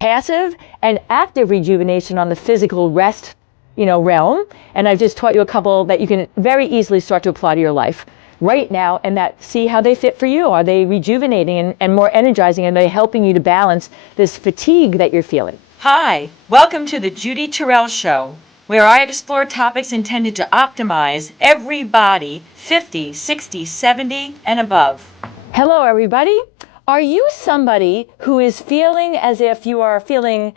passive and active rejuvenation on the physical rest, realm. And I've just taught you a couple that you can very easily start to apply to your life right now, and that see how they fit for you. Are they rejuvenating and more energizing? And are they helping you to balance this fatigue that you're feeling? Hi, welcome to the Judy Terrell Show, where I explore topics intended to optimize every body 50, 60, 70, and above. Hello, everybody. Are you somebody who is feeling as if you are feeling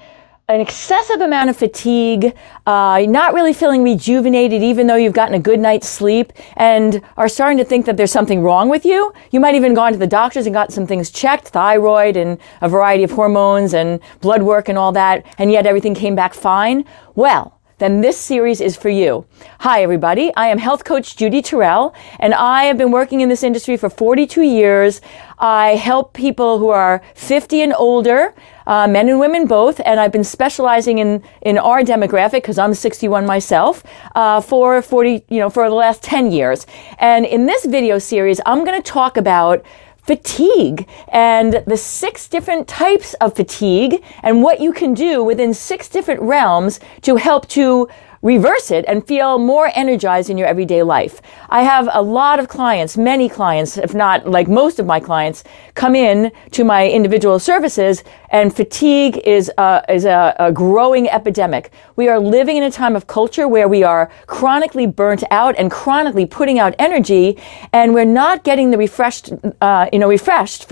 an excessive amount of fatigue, not really feeling rejuvenated even though you've gotten a good night's sleep, and are starting to think that there's something wrong with you? You might even gone to the doctors and got some things checked, thyroid and a variety of hormones and blood work and all that, and yet everything came back fine. Well, then this series is for you. Hi, everybody. I am health coach Judy Terrell, and I have been working in this industry for 42 years. I help people who are 50 and older, men and women both, and I've been specializing in our demographic because I'm 61 myself for the last 10 years. And in this video series, I'm going to talk about fatigue and the 6 different types of fatigue and what you can do within 6 different realms to help to reverse it and feel more energized in your everyday life. I have a lot of clients, many clients, if not like most of my clients, come in to my individual services, and fatigue is a growing epidemic. We are living in a time of culture where we are chronically burnt out and chronically putting out energy, and we're not getting the refreshed,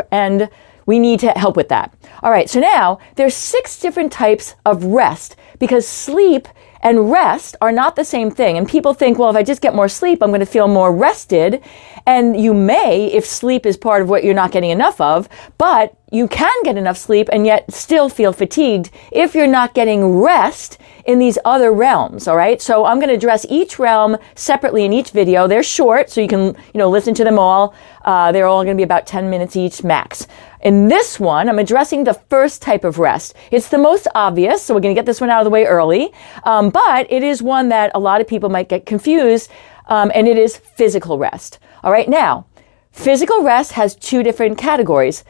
and we need to help with that. All right, so now there's 6 different types of rest, because sleep and rest are not the same thing. And people think, well, if I just get more sleep, I'm going to feel more rested. And you may, if sleep is part of what you're not getting enough of, but you can get enough sleep and yet still feel fatigued if you're not getting rest in these other realms, all right? So I'm going to address each realm separately in each video. They're short, so you can, listen to them all. They're all going to be about 10 minutes each max. In this one, I'm addressing the first type of rest. It's the most obvious, so we're going to get this one out of the way early. But it is one that a lot of people might get confused, and it is physical rest. All right, now, physical rest has 2 different categories,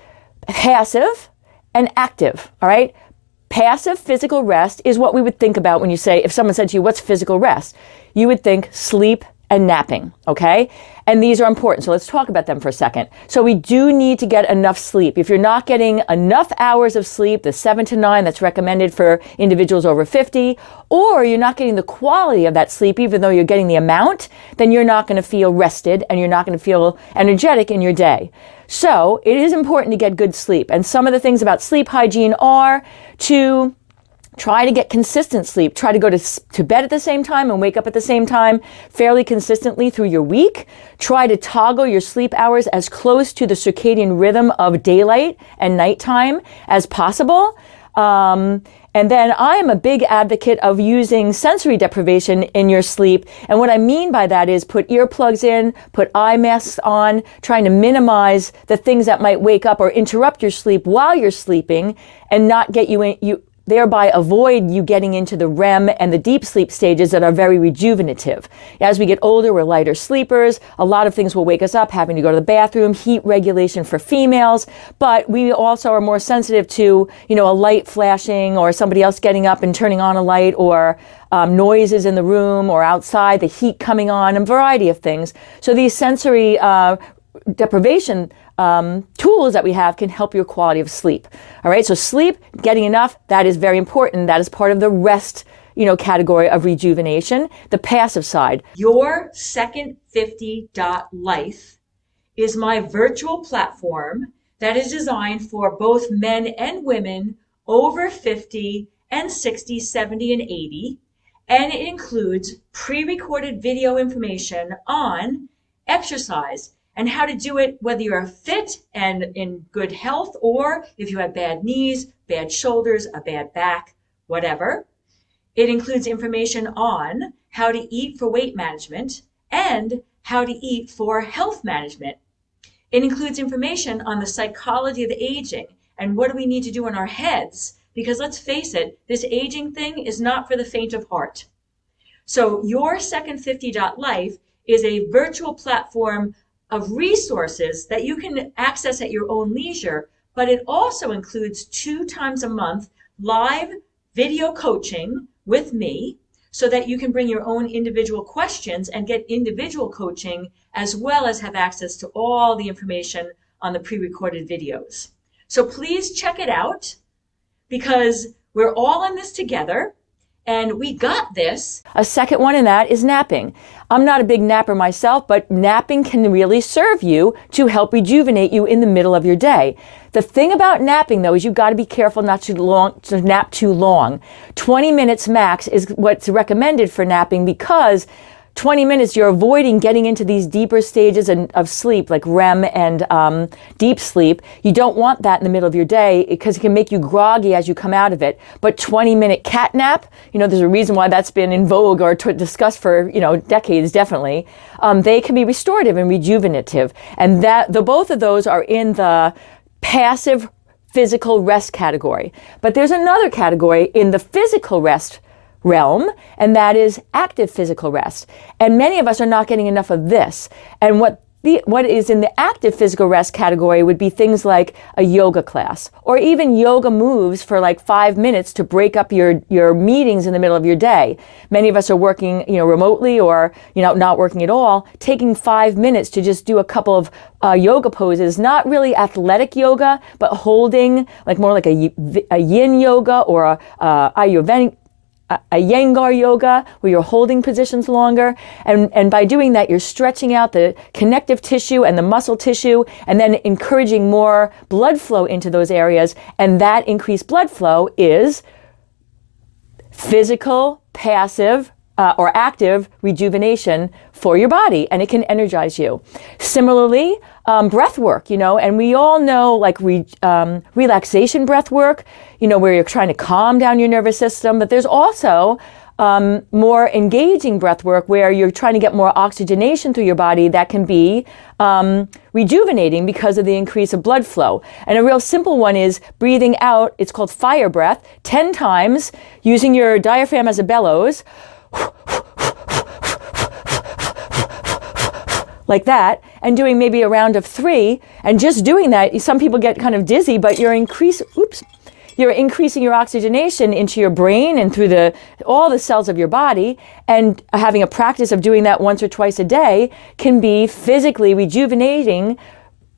passive and active, all right? Passive physical rest is what we would think about when you say, if someone said to you, what's physical rest? You would think sleep and napping, okay? And these are important, so let's talk about them for a second. So we do need to get enough sleep. If you're not getting enough hours of sleep, the 7 to 9 that's recommended for individuals over 50, or you're not getting the quality of that sleep, even though you're getting the amount, then you're not going to feel rested and you're not going to feel energetic in your day. So it is important to get good sleep. And some of the things about sleep hygiene are to try to get consistent sleep. Try to go to bed at the same time and wake up at the same time fairly consistently through your week. Try to toggle your sleep hours as close to the circadian rhythm of daylight and nighttime as possible. And then I am a big advocate of using sensory deprivation in your sleep. And what I mean by that is put earplugs in, put eye masks on, trying to minimize the things that might wake up or interrupt your sleep while you're sleeping and not get you thereby avoid you getting into the REM and the deep sleep stages that are very rejuvenative. As we get older, we're lighter sleepers. A lot of things will wake us up, having to go to the bathroom, heat regulation for females, but we also are more sensitive to, a light flashing or somebody else getting up and turning on a light, or noises in the room or outside, the heat coming on, a variety of things. So these sensory deprivation tools that we have can help your quality of sleep. All right, so sleep, getting enough, that is very important. That is part of the rest, category of rejuvenation, the passive side. Your Second 50 Life is my virtual platform that is designed for both men and women over 50 and 60, 70, and 80. And it includes pre-recorded video information on exercise and how to do it, whether you're fit and in good health, or if you have bad knees, bad shoulders, a bad back, whatever. It includes information on how to eat for weight management and how to eat for health management. It includes information on the psychology of aging and what do we need to do in our heads, because let's face it, this aging thing is not for the faint of heart. So your Second 50 Life is a virtual platform of resources that you can access at your own leisure, but it also includes 2 times a month live video coaching with me so that you can bring your own individual questions and get individual coaching, as well as have access to all the information on the pre-recorded videos. So please check it out, because we're all in this together and we got this. A second one in that is napping. I'm not a big napper myself, but napping can really serve you to help rejuvenate you in the middle of your day. The thing about napping, though, is you've got to be careful not to nap too long. 20 minutes max is what's recommended for napping, because 20 minutes, you're avoiding getting into these deeper stages of sleep, like REM and deep sleep. You don't want that in the middle of your day, because it can make you groggy as you come out of it. But 20-minute cat nap, there's a reason why that's been in vogue or discussed for, decades, definitely. They can be restorative and rejuvenative. And the both of those are in the passive physical rest category. But there's another category in the physical rest realm, and that is active physical rest. And many of us are not getting enough of this. And what is in the active physical rest category would be things like a yoga class, or even yoga moves for like 5 minutes to break up your meetings in the middle of your day. Many of us are working, remotely, or, not working at all. Taking 5 minutes to just do a couple of yoga poses, not really athletic yoga, but holding, like more like a yin yoga or a Iyengar yoga, where you're holding positions longer. And by doing that, you're stretching out the connective tissue and the muscle tissue, and then encouraging more blood flow into those areas. And that increased blood flow is physical, passive, or active rejuvenation for your body, and it can energize you. Similarly, breath work, and we all know like relaxation breath work, where you're trying to calm down your nervous system, but there's also more engaging breath work where you're trying to get more oxygenation through your body that can be rejuvenating because of the increase of blood flow. And a real simple one is breathing out. It's called fire breath, 10 times, using your diaphragm as a bellows, like that, and doing maybe a round of 3. And just doing that, some people get kind of dizzy, but you're increasing your oxygenation into your brain and through all the cells of your body. And having a practice of doing that once or twice a day can be physically rejuvenating,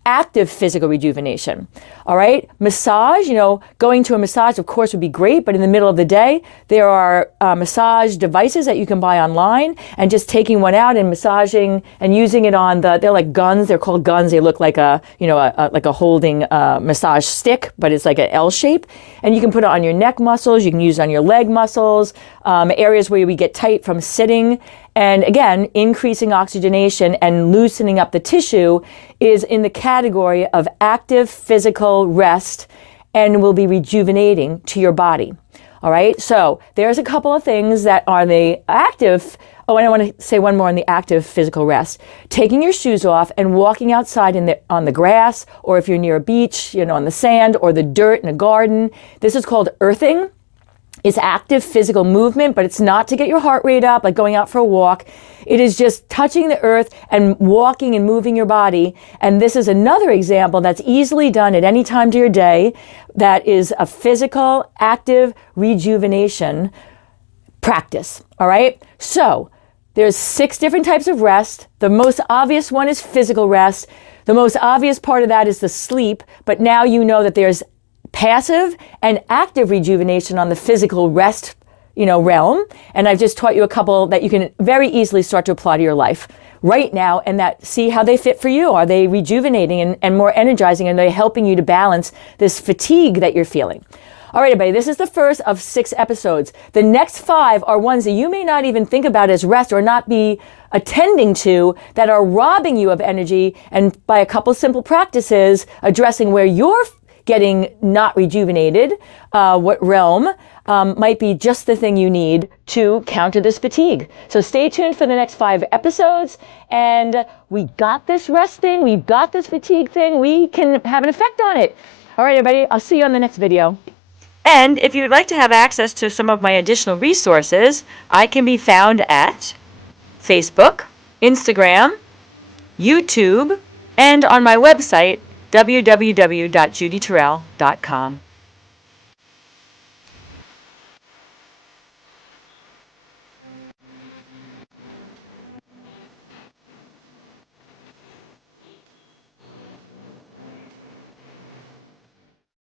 active physical rejuvenation. All right. Massage, going to a massage, of course, would be great. But in the middle of the day, there are massage devices that you can buy online, and just taking one out and massaging and using it on they're like guns. They're called guns. They look like like a holding massage stick, but it's like an L shape. And you can put it on your neck muscles. You can use it on your leg muscles, areas where we get tight from sitting. And again, increasing oxygenation and loosening up the tissue is in the category of active physical rest and will be rejuvenating to your body. All right, so there's a couple of things that are the active. Oh, and I want to say one more on the active physical rest. Taking your shoes off and walking outside on the grass, or if you're near a beach, on the sand or the dirt in a garden. This is called earthing. It's active physical movement, but it's not to get your heart rate up, like going out for a walk. It is just touching the earth and walking and moving your body. And this is another example that's easily done at any time to your day. That is a physical, active rejuvenation practice. All right. So there's 6 different types of rest. The most obvious one is physical rest. The most obvious part of that is the sleep. But now you know that there's passive and active rejuvenation on the physical rest, realm. And I've just taught you a couple that you can very easily start to apply to your life right now, and see how they fit for you. Are they rejuvenating and more energizing? And are they helping you to balance this fatigue that you're feeling? All right, everybody, this is the first of 6 episodes. The next 5 are ones that you may not even think about as rest or not be attending to, that are robbing you of energy. And by a couple simple practices, addressing where you're getting not rejuvenated, what realm might be just the thing you need to counter this fatigue. So stay tuned for the next 5 episodes. And we got this rest thing. We've got this fatigue thing. We can have an effect on it. All right, everybody, I'll see you on the next video. And if you would like to have access to some of my additional resources, I can be found at Facebook, Instagram, YouTube, and on my website, www.judyterrell.com.